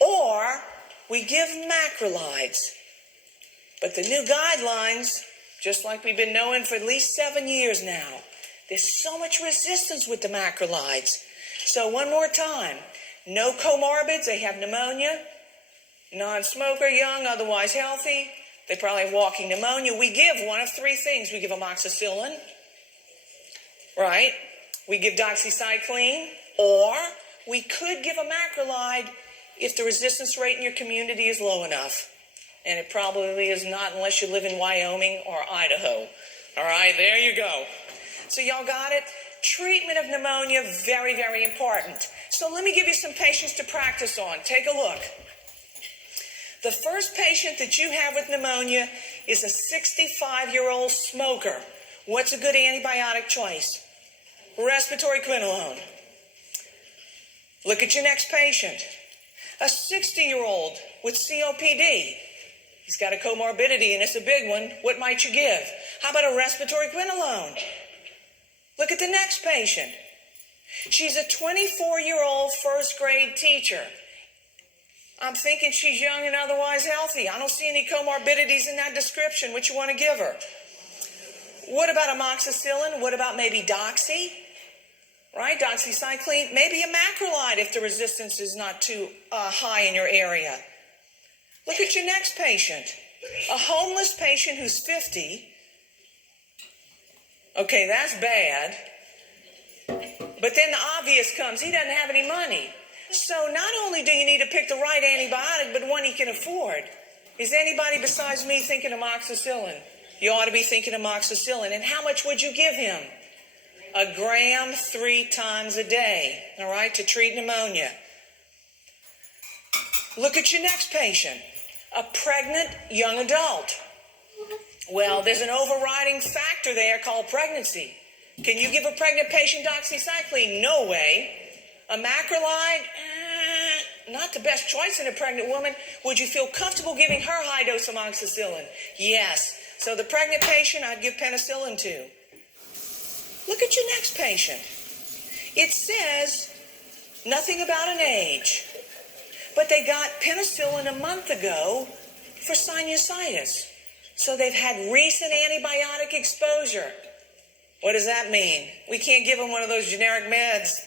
or we give macrolides. But the new guidelines, just like we've been knowing for at least 7 years now, there's so much resistance with the macrolides. So one more time, no comorbids, they have pneumonia, non-smoker, young, otherwise healthy, they probably have walking pneumonia. We give one of three things. We give amoxicillin, right? We give doxycycline, or we could give a macrolide if the resistance rate in your community is low enough. And it probably is not unless you live in Wyoming or Idaho. All right, there you go. So y'all got it? Treatment of pneumonia, very, very important. So let me give you some patients to practice on. Take a look. The first patient that you have with pneumonia is a 65-year-old smoker. What's a good antibiotic choice? Respiratory quinolone. Look at your next patient. A 60-year-old with COPD. He's got a comorbidity, and it's a big one. What might you give? How about a respiratory quinolone? Look at the next patient. She's a 24-year-old first-grade teacher. I'm thinking she's young and otherwise healthy. I don't see any comorbidities in that description. What you want to give her? What about amoxicillin? What about maybe doxy? Right, doxycycline? Maybe a macrolide if the resistance is not too high in your area. Look at your next patient. A homeless patient who's 50. Okay, that's bad. But then the obvious comes. He doesn't have any money. So not only do you need to pick the right antibiotic, but one he can afford. Is anybody besides me thinking amoxicillin? You ought to be thinking amoxicillin. And how much would you give him? 1 gram 3 times a day, all right, to treat pneumonia. Look at your next patient, a pregnant young adult. Well, there's an overriding factor there called pregnancy. Can you give a pregnant patient doxycycline? No way. A macrolide? Not the best choice in a pregnant woman. Would you feel comfortable giving her high-dose amoxicillin? Yes. So the pregnant patient, I'd give penicillin to. Look at your next patient. It says nothing about an age, but they got penicillin a month ago for sinusitis. So they've had recent antibiotic exposure. What does that mean? We can't give them one of those generic meds.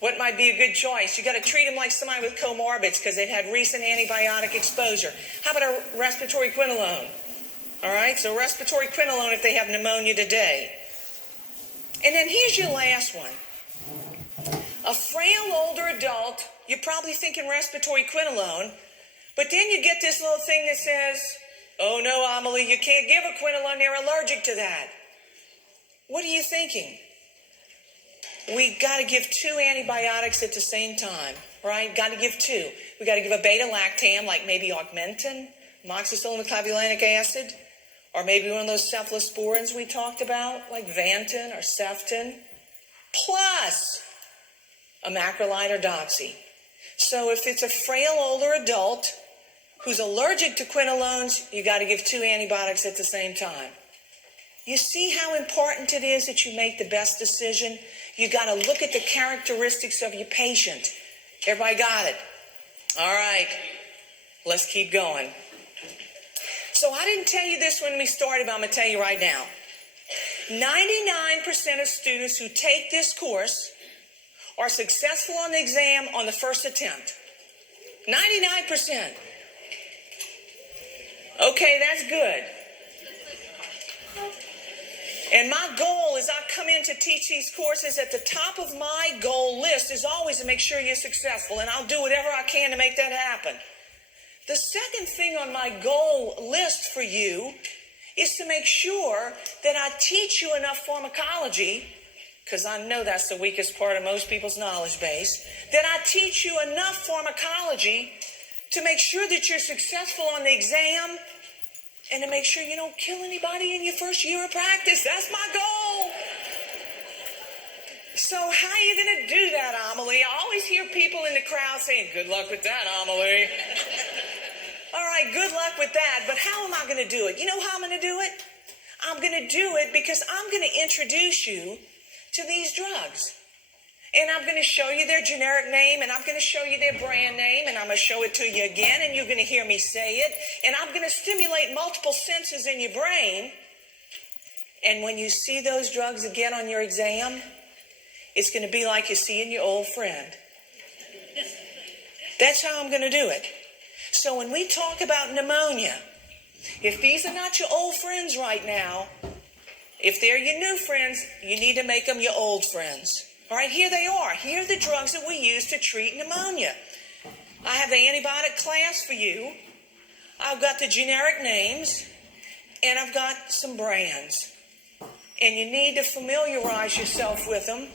What might be a good choice? You got to treat them like somebody with comorbids because they've had recent antibiotic exposure. How about a respiratory quinolone? All right, so respiratory quinolone if they have pneumonia today. And then here's your last one. A frail older adult, you're probably thinking respiratory quinolone, but then you get this little thing that says, oh no, Amelie, you can't give a quinolone, they're allergic to that. What are you thinking? We got to give 2 antibiotics at the same time, right? Got to give 2. We got to give a beta-lactam, like maybe augmentin, amoxicillin with clavulanic acid, or maybe one of those cephalosporins we talked about, like Vantin or Ceftin, plus a macrolide or doxy. So if it's a frail older adult who's allergic to quinolones, you got to give 2 antibiotics at the same time. You see how important it is that you make the best decision? You got to look at the characteristics of your patient. Everybody got it? All right, let's keep going. So I didn't tell you this when we started, but I'm going to tell you right now. 99% of students who take this course are successful on the exam on the first attempt. 99%. Okay, that's good. And my goal as I come in to teach these courses, at the top of my goal list is always to make sure you're successful, and I'll do whatever I can to make that happen. The second thing on my goal list for you is to make sure that I teach you enough pharmacology, because I know that's the weakest part of most people's knowledge base, that I teach you enough pharmacology to make sure that you're successful on the exam and to make sure you don't kill anybody in your first year of practice. That's my goal. So how are you going to do that, Amelie? I always hear people in the crowd saying, good luck with that, Amelie. All right, good luck with that, but how am I going to do it? You know how I'm going to do it? I'm going to do it because I'm going to introduce you to these drugs. And I'm going to show you their generic name, and I'm going to show you their brand name, and I'm going to show it to you again, and you're going to hear me say it. And I'm going to stimulate multiple senses in your brain. And when you see those drugs again on your exam, it's going to be like you're seeing your old friend. That's how I'm going to do it. So when we talk about pneumonia, if these are not your old friends right now, if they're your new friends, you need to make them your old friends. All right, here they are. Here are the drugs that we use to treat pneumonia. I have the antibiotic class for you. I've got the generic names, and I've got some brands. And you need to familiarize yourself with them,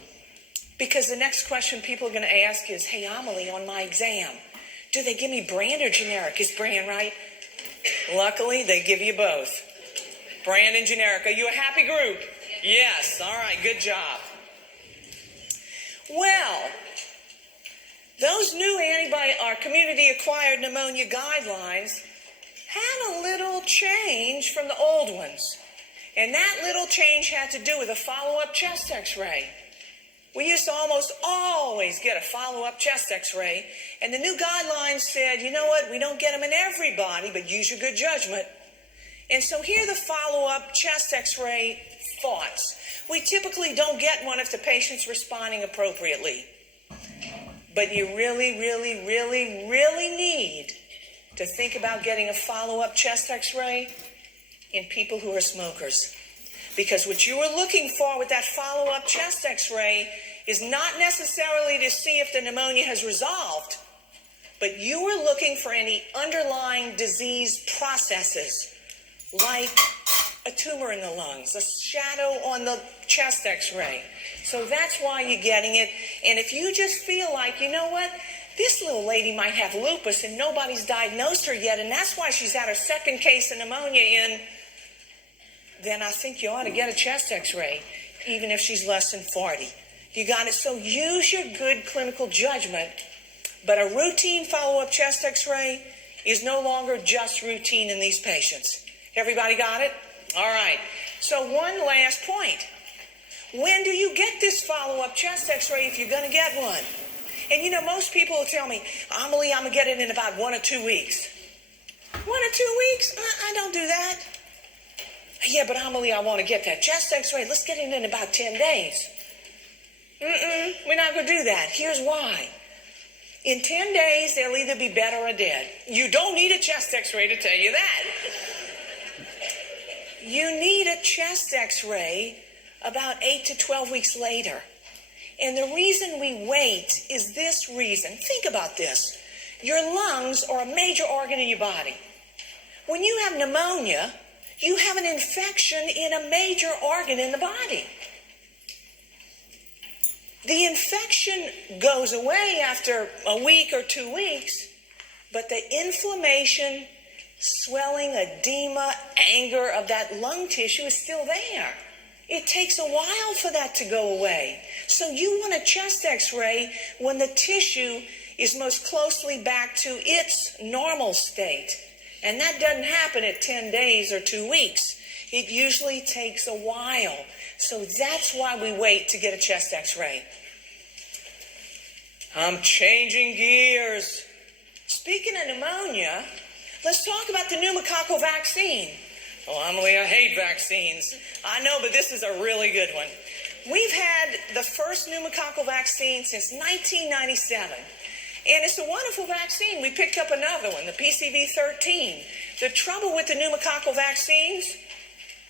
because the next question people are going to ask is, hey, Amelie, on my exam, do they give me brand or generic? Is brand right? Luckily, they give you both. Brand and generic. Are you a happy group? Yes. All right. Good job. Well, those new community-acquired pneumonia guidelines had a little change from the old ones. And that little change had to do with a follow-up chest x-ray. We used to almost always get a follow-up chest x-ray, and the new guidelines said, you know what, we don't get them in everybody, but use your good judgment. And so here are the follow-up chest x-ray thoughts. We typically don't get one if the patient's responding appropriately. But you really, really, really, really need to think about getting a follow-up chest x-ray in people who are smokers. Because what you are looking for with that follow-up chest x-ray is not necessarily to see if the pneumonia has resolved, but you are looking for any underlying disease processes, like a tumor in the lungs, a shadow on the chest x-ray. So that's why you're getting it. And if you just feel like, you know what, this little lady might have lupus and nobody's diagnosed her yet, and that's why she's had her second case of pneumonia in, then I think you ought to get a chest x-ray, even if she's less than 40. You got it? So use your good clinical judgment, but a routine follow-up chest x-ray is no longer just routine in these patients. Everybody got it? All right. So one last point. When do you get this follow-up chest x-ray if you're going to get one? And you know, most people will tell me, Amelie, I'm going to get it in about 1 or 2 weeks. 1 or 2 weeks? I don't do that. Yeah, but Amelie, I want to get that chest x-ray. Let's get it in about 10 days. We're not going to do that. Here's why. In 10 days, they'll either be dead or dead. You don't need a chest x-ray to tell you that. You need a chest x-ray about 8 to 12 weeks later. And the reason we wait is this reason. Think about this. Your lungs are a major organ in your body. When you have pneumonia, you have an infection in a major organ in the body. The infection goes away after a week or 2 weeks, but the inflammation, swelling, edema, anger of that lung tissue is still there. It takes a while for that to go away. So you want a chest x-ray when the tissue is most closely back to its normal state. And that doesn't happen at 10 days or 2 weeks. It usually takes a while. So that's why we wait to get a chest x-ray. I'm changing gears. Speaking of pneumonia, let's talk about the pneumococcal vaccine. Oh, Amelie, I hate vaccines. I know, but this is a really good one. We've had the first pneumococcal vaccine since 1997. And it's a wonderful vaccine. We picked up another one, the PCV13. The trouble with the pneumococcal vaccines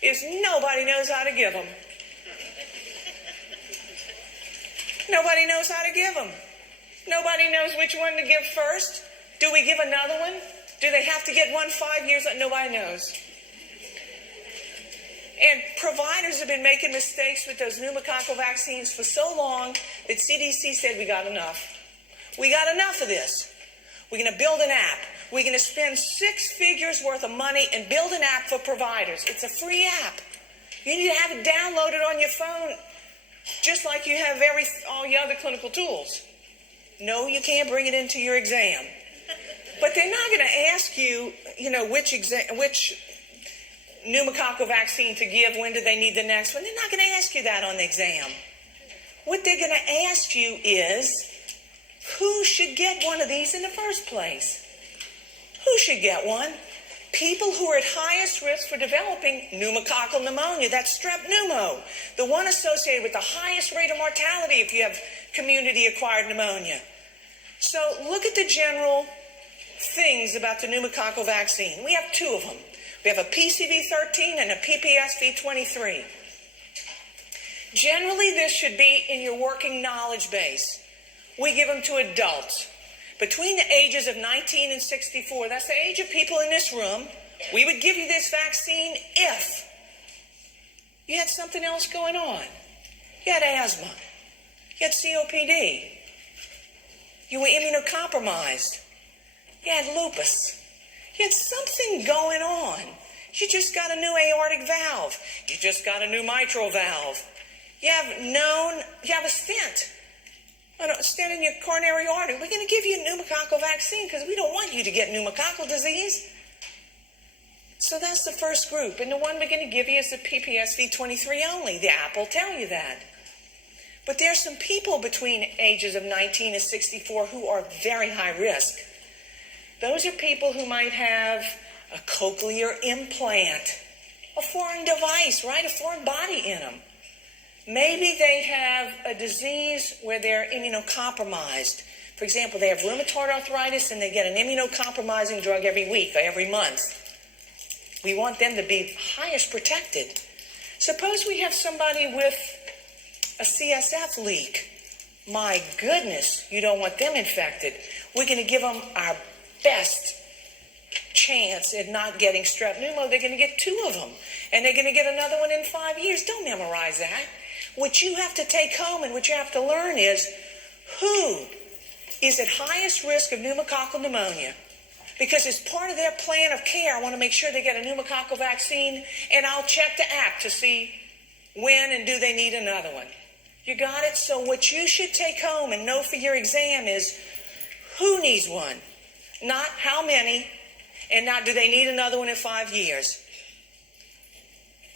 is nobody knows how to give them. Nobody knows how to give them. Nobody knows which one to give first. Do we give another one? Do they have to get one 5 years? Nobody knows. And providers have been making mistakes with those pneumococcal vaccines for so long that CDC said we got enough. We got enough of this. We're going to build an app. We're going to spend 6 figures worth of money and build an app for providers. It's a free app. You need to have it downloaded on your phone, just like you have all your other clinical tools. No, you can't bring it into your exam. But they're not going to ask you, which pneumococcal vaccine to give, when do they need the next one. They're not going to ask you that on the exam. what they're going to ask you is, who should get one of these in the first place? Who should get one? People who are at highest risk for developing pneumococcal pneumonia. That's strep pneumo, the one associated with the highest rate of mortality if you have community-acquired pneumonia. So look at the general things about the pneumococcal vaccine. We have two of them. We have a PCV13 and a PPSV23. Generally, this should be in your working knowledge base. We give them to adults. Between the ages of 19 and 64, that's the age of people in this room, we would give you this vaccine if you had something else going on. You had asthma. You had COPD. You were immunocompromised. You had lupus. You had something going on. You just got a new aortic valve. You just got a new mitral valve. You have a stent. A stent in your coronary artery. We're going to give you a pneumococcal vaccine because we don't want you to get pneumococcal disease. So that's the first group. And the one we're going to give you is the PPSV23 only. The app will tell you that. But there are some people between ages of 19 and 64 who are very high risk. Those are people who might have a cochlear implant, a foreign device, right? A foreign body in them. Maybe they have a disease where they're immunocompromised. For example, they have rheumatoid arthritis and they get an immunocompromising drug every week or every month. We want them to be highest protected. Suppose we have somebody with a CSF leak. My goodness, you don't want them infected. We're going to give them our best chance at not getting strep pneumo. They're going to get two of them. And they're going to get another one in 5 years. Don't memorize that. What you have to take home and what you have to learn is who is at highest risk of pneumococcal pneumonia. Because as part of their plan of care, I want to make sure they get a pneumococcal vaccine, and I'll check the app to see when and do they need another one. You got it? So what you should take home and know for your exam is who needs one, not how many, and not do they need another one in 5 years.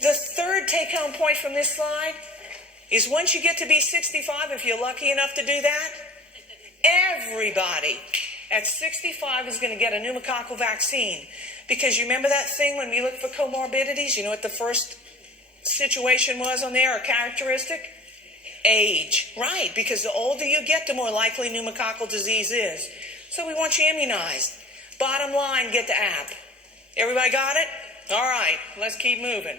The third take-home point from this slide is once you get to be 65, if you're lucky enough to do that, everybody at 65 is going to get a pneumococcal vaccine. Because you remember that thing when we looked for comorbidities? You know what the first situation was on there, or characteristic? Age. Right, because the older you get, the more likely pneumococcal disease is. So we want you immunized. Bottom line, get the app. Everybody got it? All right, let's keep moving.